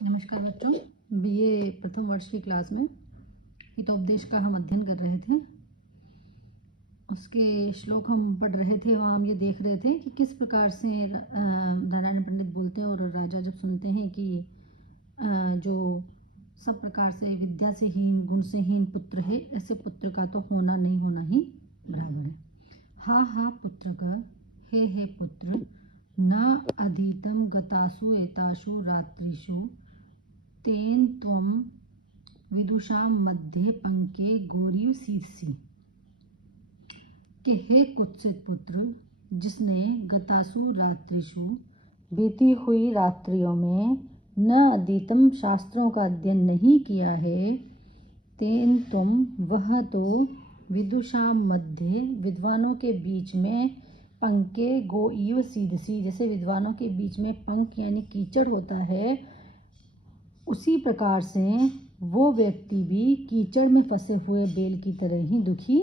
नमस्कार बच्चों, बीए प्रथम वर्ष की क्लास में हितोपदेश का हम अध्ययन कर रहे थे। उसके श्लोक हम पढ़ रहे थे। वहाँ हम ये देख रहे थे कि किस प्रकार से नारायण पंडित बोलते हैं और राजा जब सुनते हैं कि जो सब प्रकार से विद्या से हीन, गुण से हीन पुत्र है, ऐसे पुत्र का तो होना नहीं होना ही बराबर है। हा हा पुत्र का, हे पुत्र, न अधीतम गतासु एतासु रात्रिषु तेन त्वं विदुषां मध्ये पंके गौरीव शीर्षि। कि हे कुत्सित पुत्र, जिसने गतासु रात्रिषु, बीती हुई रात्रियों में, न अधीतम शास्त्रों का अध्ययन नहीं किया है, तेन तुम, वह तो, विदुषां मध्य, विद्वानों के बीच में, पंके गो इव सीदसी, जैसे विद्वानों के बीच में पंख यानी कीचड़ होता है, उसी प्रकार से वो व्यक्ति भी कीचड़ में फंसे हुए बेल की तरह ही दुखी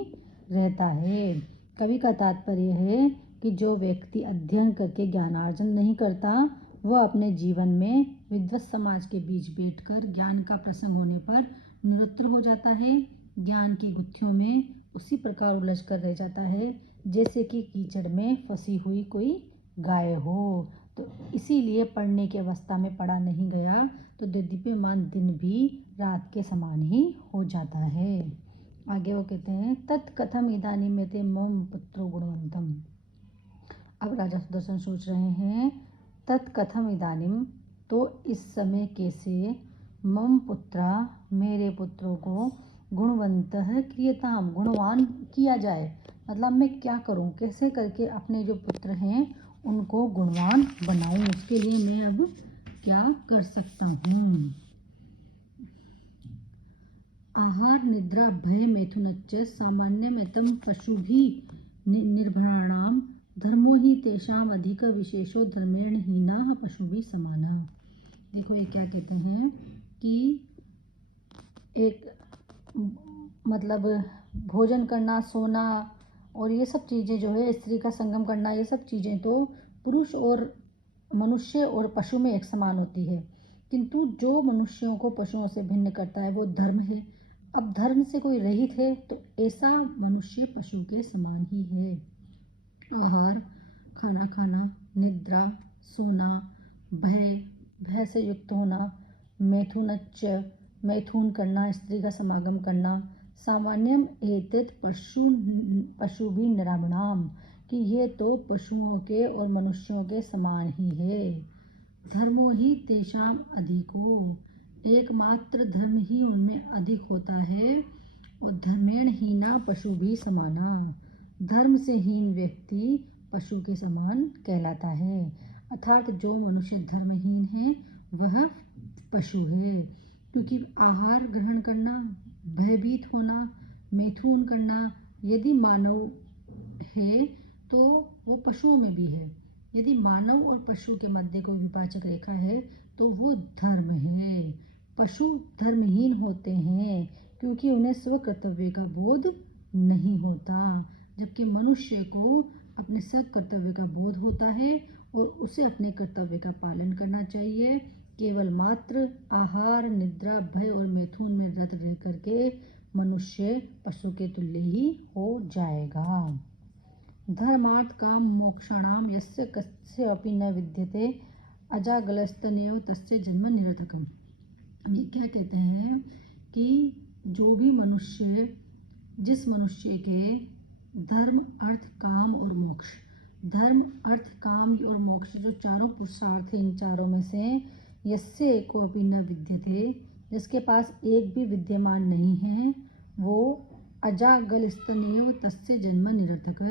रहता है। कवि का तात्पर्य है कि जो व्यक्ति अध्ययन करके ज्ञानार्जन नहीं करता, वह अपने जीवन में विद्वत समाज के बीच बैठकर ज्ञान का प्रसंग होने पर निरुत्तर हो जाता है। ज्ञान की गुत्थियों में उसी प्रकार उलझ कर रह जाता है जैसे कि कीचड़ में फंसी हुई कोई गाय हो। तो इसीलिए पढ़ने की अवस्था में पढ़ा नहीं गया तो दीप्यमान दिन भी रात के समान ही हो जाता है। आगे वो कहते हैं, तत्कथम इदानीं में ते मम पुत्रो गुणवंतम। अब राजा सुदर्शन सोच रहे हैं, तत्कथम इदानीं, तो इस समय कैसे, मम पुत्रा, मेरे पुत्रों को, गुणवंतः क्रियताम, गुणवान किया जाए। मतलब मैं क्या करूं, कैसे करके अपने जो पुत्र हैं उनको गुणवान बनाऊं, उसके लिए मैं अब क्या कर सकता हूँ। आहार निद्रा भय मैथुनच्च सामान्यमेतं पशुभिः निर्भराणां धर्मो हि तेषां अधिक विशेषो धर्मेण हीनाः पशुभिः समानः। देखो ये क्या कहते हैं कि एक मतलब भोजन करना, सोना और ये सब चीज़ें जो है, स्त्री का संगम करना, ये सब चीज़ें तो पुरुष और मनुष्य और पशु में एक समान होती है, किंतु जो मनुष्यों को पशुओं से भिन्न करता है वो धर्म है। अब धर्म से कोई रहित है तो ऐसा मनुष्य पशु के समान ही है। आहार, खाना खाना, निद्रा, सोना, भय से युक्त होना, मैथुनच्च, मैथुन करना, स्त्री का समागम करना, सामान्यम एतत् पशु भी निरामणाम, कि ये तो पशुओं के और मनुष्यों के समान ही है। धर्मो ही तेषाम अधिको, एकमात्र धर्म ही उनमें अधिक होता है। और धर्मेण हीना पशु भी समाना, धर्म से हीन व्यक्ति पशु के समान कहलाता है। अर्थात जो मनुष्य धर्महीन है वह पशु है, क्योंकि आहार ग्रहण करना, भयभीत होना, मैथुन करना यदि मानव है तो वो पशुओं में भी है। यदि मानव और पशु के मध्य कोई विभाजक रेखा है तो वो धर्म है। पशु धर्महीन होते हैं क्योंकि उन्हें स्व कर्तव्य का बोध नहीं होता, जबकि मनुष्य को अपने स्व कर्तव्य का बोध होता है और उसे अपने कर्तव्य का पालन करना चाहिए। केवल मात्र आहार, निद्रा, भय और मैथुन में रत रह करके मनुष्य पशु के तुल्य ही हो जाएगा। धर्मार्थ काम मोक्षाणाम यस्य कस्य अपि न विद्यते अजागलस्तनेव तस्य जन्म निरर्थकम्। ये क्या कहते हैं कि जो भी मनुष्य, जिस मनुष्य के धर्म, अर्थ, काम और मोक्ष, धर्म, अर्थ, काम और मोक्ष जो चारों पुरुषार्थ हैं, इन चारों में से यस्य एको अपि न विद्यते, जिसके पास एक भी विद्यमान नहीं है, वो अजागलस्तनेव तस्य जन्म निरर्थक,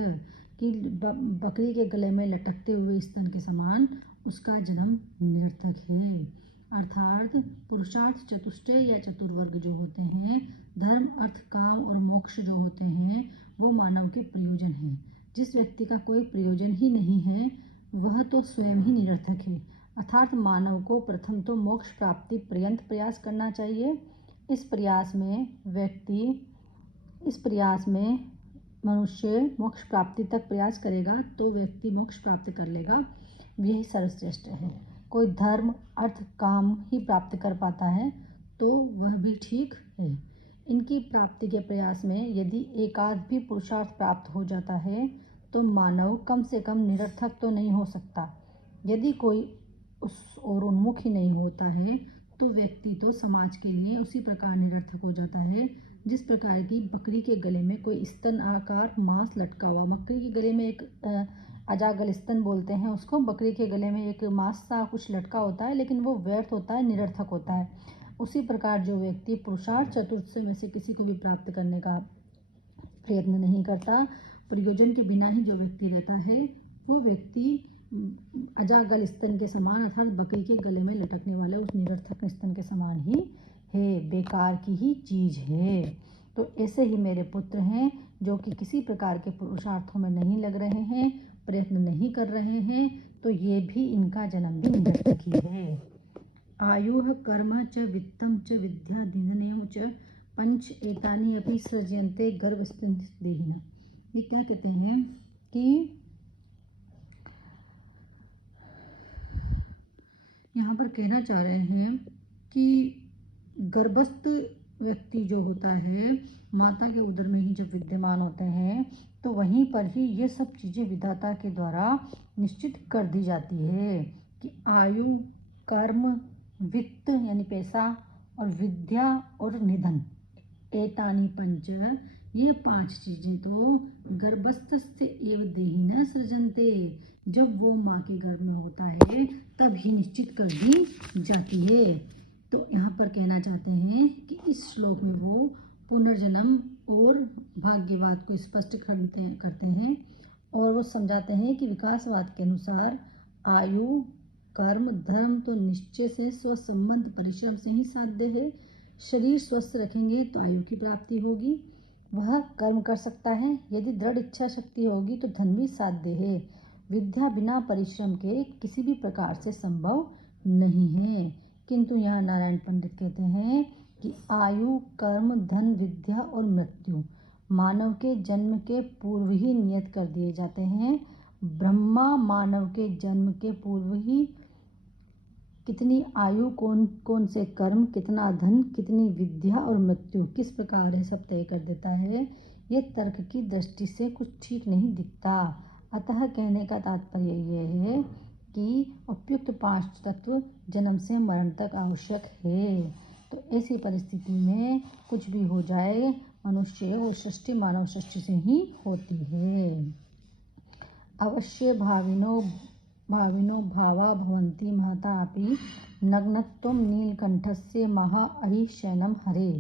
कि बकरी के गले में लटकते हुए स्तन के समान उसका जन्म निरर्थक है। अर्थात पुरुषार्थ चतुष्टय या चतुर्वर्ग जो होते हैं, धर्म, अर्थ, काम और मोक्ष जो होते हैं, वो मानव के प्रयोजन हैं। जिस व्यक्ति का कोई प्रयोजन ही नहीं है वह तो स्वयं ही निरर्थक है। अर्थात मानव को प्रथम तो मोक्ष प्राप्ति पर्यंत प्रयास करना चाहिए। इस प्रयास में मनुष्य मोक्ष प्राप्ति तक प्रयास करेगा तो व्यक्ति मोक्ष प्राप्त कर लेगा, यही सर्वश्रेष्ठ है। कोई धर्म अर्थ काम ही प्राप्त कर पाता है तो वह भी ठीक है। इनकी प्राप्ति के प्रयास में यदि एकाध भी पुरुषार्थ प्राप्त हो जाता है तो मानव कम से कम निरर्थक तो नहीं हो सकता। यदि कोई उस ओर उन्मुख ही नहीं होता है तो व्यक्ति तो समाज के लिए उसी प्रकार निरर्थक हो जाता है जिस प्रकार की बकरी के गले में कोई स्तन आकार मांस लटका हुआ। बकरी के गले में एक अजागल स्तन बोलते हैं उसको। बकरी के गले में एक मांस सा कुछ लटका होता है लेकिन वो व्यर्थ होता है, निरर्थक होता है। उसी प्रकार जो व्यक्ति पुरुषार्थ चतुर्थ में से किसी को भी प्राप्त करने का प्रयत्न नहीं करता, प्रयोजन के बिना ही जो व्यक्ति रहता है वो व्यक्ति अजागल स्तन के समान अर्थात बकरी के गले में लटकने वाले उस निरर्थक स्तन के समान ही है, बेकार की ही चीज है। तो ऐसे ही मेरे पुत्र हैं जो कि किसी प्रकार के पुरुषार्थों में नहीं लग रहे हैं, प्रयत्न नहीं कर रहे हैं, तो ये भी इनका जन्म भी निरर्थक ही है। आयुः कर्म च वित्तं च विद्या दिननेव च पंच एतानि अपि सृज्यन्ते गर्भस्थितिहीन। ये क्या कहते हैं कि यहाँ पर कहना चाह रहे हैं कि गर्भस्थ व्यक्ति जो होता है माता के उदर में ही जब विद्यमान होते हैं तो वहीं पर ही ये सब चीज़ें विधाता के द्वारा निश्चित कर दी जाती है कि आयु, कर्म, वित्त यानी पैसा और विद्या और निधन, एतानि पंच, ये 5 चीजें तो गर्भस्थस्य एव देहिनः सृजन्ते, जब वो माँ के गर्भ में होता है तब ही निश्चित कर दी जाती है। तो यहाँ पर कहना चाहते हैं कि इस श्लोक में वो पुनर्जन्म और भाग्यवाद को स्पष्ट करते हैं और वो समझाते हैं कि विकासवाद के अनुसार आयु, कर्म, धर्म तो निश्चय से स्वसंबंध परिश्रम से ही साध्य है। शरीर स्वस्थ रखेंगे तो आयु की प्राप्ति होगी, वह कर्म कर सकता है, यदि दृढ़ इच्छा शक्ति होगी तो धन भी साध्य है। विद्या बिना परिश्रम के किसी भी प्रकार से संभव नहीं है। किंतु यहाँ नारायण पंडित कहते हैं कि आयु, कर्म, धन, विद्या और मृत्यु मानव के जन्म के पूर्व ही नियत कर दिए जाते हैं। ब्रह्मा मानव के जन्म के पूर्व ही कितनी आयु, कौन कौन से कर्म, कितना धन, कितनी विद्या और मृत्यु किस प्रकार है सब तय कर देता है। ये तर्क की दृष्टि से कुछ ठीक नहीं दिखता। अतः कहने का तात्पर्य यह है कि उपयुक्त 5 तत्व जन्म से मरण तक आवश्यक है। तो ऐसी परिस्थिति में कुछ भी हो जाए मनुष्य और सृष्टि मानव सृष्टि से ही होती है। अवश्य भाविनो भावा भवन्ति महता अपि नग्नत्वं नीलकंठस्य महा अहि शयनम हरे।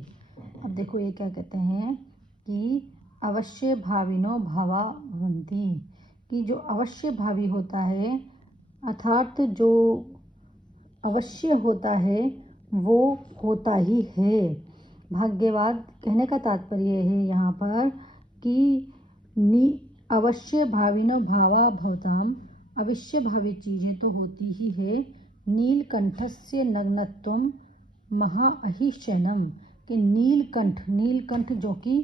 अब देखो ये क्या कहते हैं कि अवश्य भाविनो भावा भवन्ति, कि जो अवश्य भावी होता है अर्थात जो अवश्य होता है वो होता ही है। भाग्यवाद कहने का तात्पर्य है यहाँ पर कि अवश्य भाविनो भावा भवताम, अवश्य भावी चीजें तो होती ही है। नीलकंठस्य नग्नत्वम महा अहि शयनम, कि नीलकंठ, नीलकंठ जो कि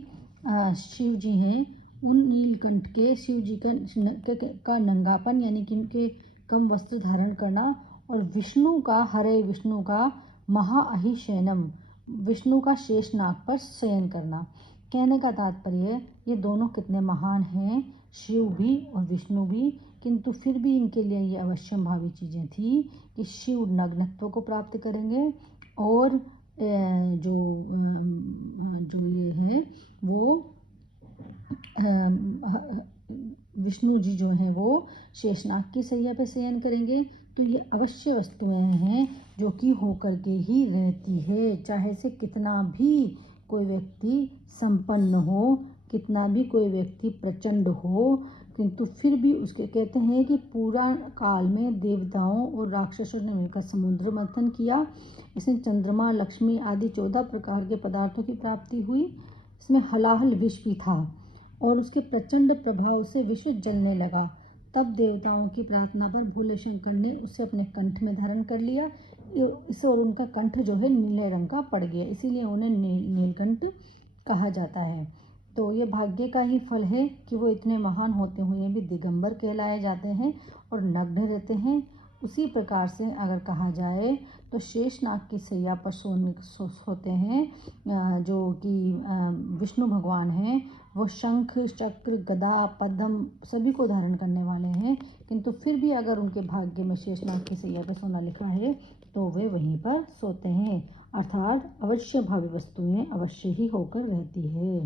शिव जी हैं, उन नीलकंठ के शिव जी का नंगापन यानी कि उनके कम वस्त्र धारण करना, और विष्णु का, हरे विष्णु का महा अहि शयनम, विष्णु का शेष नाग पर शयन करना। कहने का तात्पर्य ये दोनों कितने महान हैं, शिव भी और विष्णु भी, किंतु फिर भी इनके लिए ये अवश्यम भावी चीज़ें थी कि शिव नग्नत्व को प्राप्त करेंगे और जो ये है वो विष्णु जी जो हैं वो शेषनाग की सैया पे शयन करेंगे। तो ये अवश्य वस्तुएं हैं जो कि होकर के ही रहती है, चाहे से कितना भी कोई व्यक्ति संपन्न हो, कितना भी कोई व्यक्ति प्रचंड हो, किंतु फिर भी उसके कहते हैं कि पूरा काल में देवताओं और राक्षसों ने मिलकर समुद्र मंथन किया, इसमें चंद्रमा, लक्ष्मी आदि 14 प्रकार के पदार्थों की प्राप्ति हुई। इसमें हलाहल विष भी था और उसके प्रचंड प्रभाव से विश्व जलने लगा। तब देवताओं की प्रार्थना पर भोले शंकर ने उसे अपने कंठ में धारण कर लिया, इसे, और उनका कंठ जो है नीले रंग का पड़ गया, इसीलिए उन्हें नीलकंठ कहा जाता है। तो ये भाग्य का ही फल है कि वो इतने महान होते हुए भी दिगंबर कहलाए जाते हैं और नग्न रहते हैं। उसी प्रकार से अगर कहा जाए तो शेषनाग की सैया पर होते हैं जो कि विष्णु भगवान हैं। वो शंख चक्र गदा पद्म सभी को धारण करने वाले हैं, किंतु फिर भी अगर उनके भाग्य में शेषनाग की सैया पर सोना लिखा है तो वे वहीं पर सोते हैं, अर्थात अवश्य भावी वस्तुएं अवश्य ही होकर रहती है।